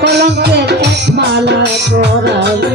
কলঙ্কের এক মালা পরাবে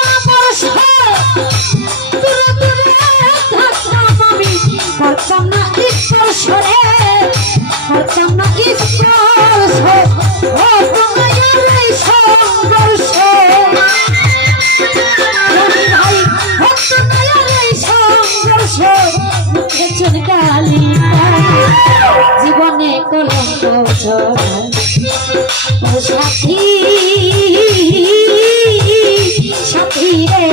এই সংঘর্ষ মুখে চুনকালি জীবনে কলঙ্ক সাথী সাথী রে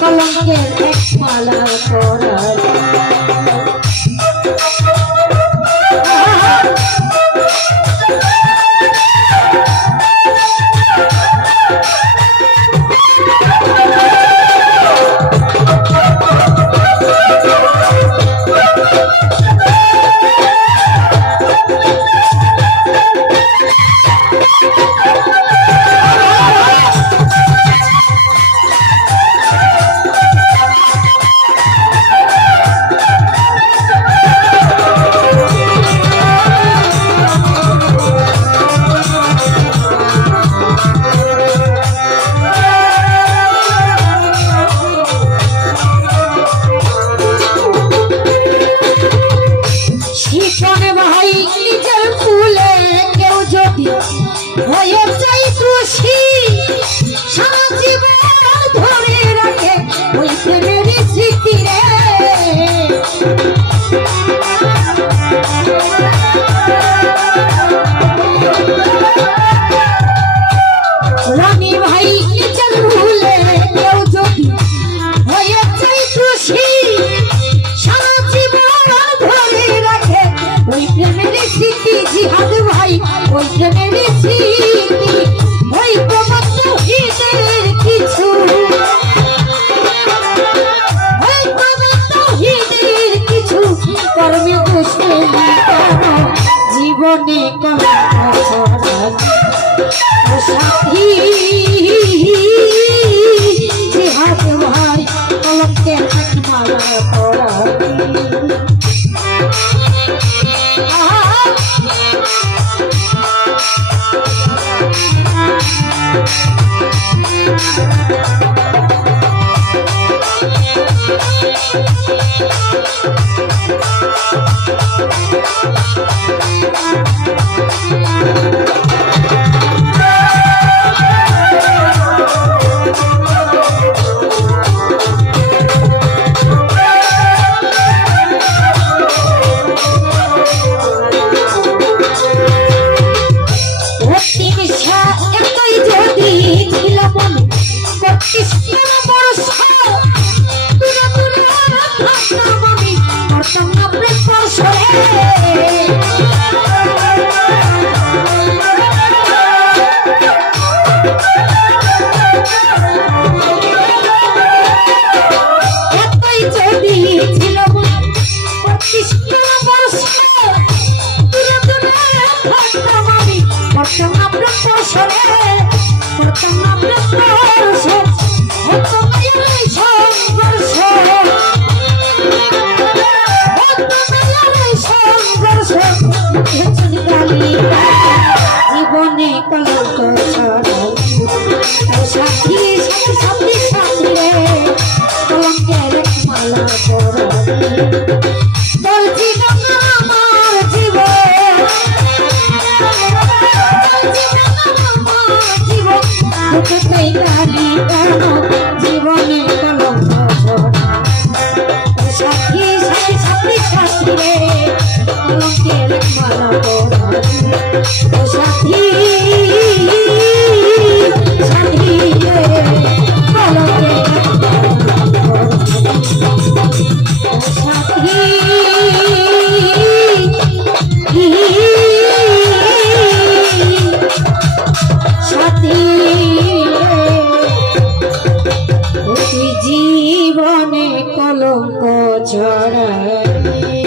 কলঙ্কের এক মালা শিখনে ভাই নিজের ফুলে কেউ যদি হয়ে খুশি সারা জীবন ধরে রাখে জীবনে সাথী জিহাদ ভাই কলঙ্কের এক মালা পরাবি ভক্তি সাথী সাথী জীবনে কলঙ্ক ছড়ায়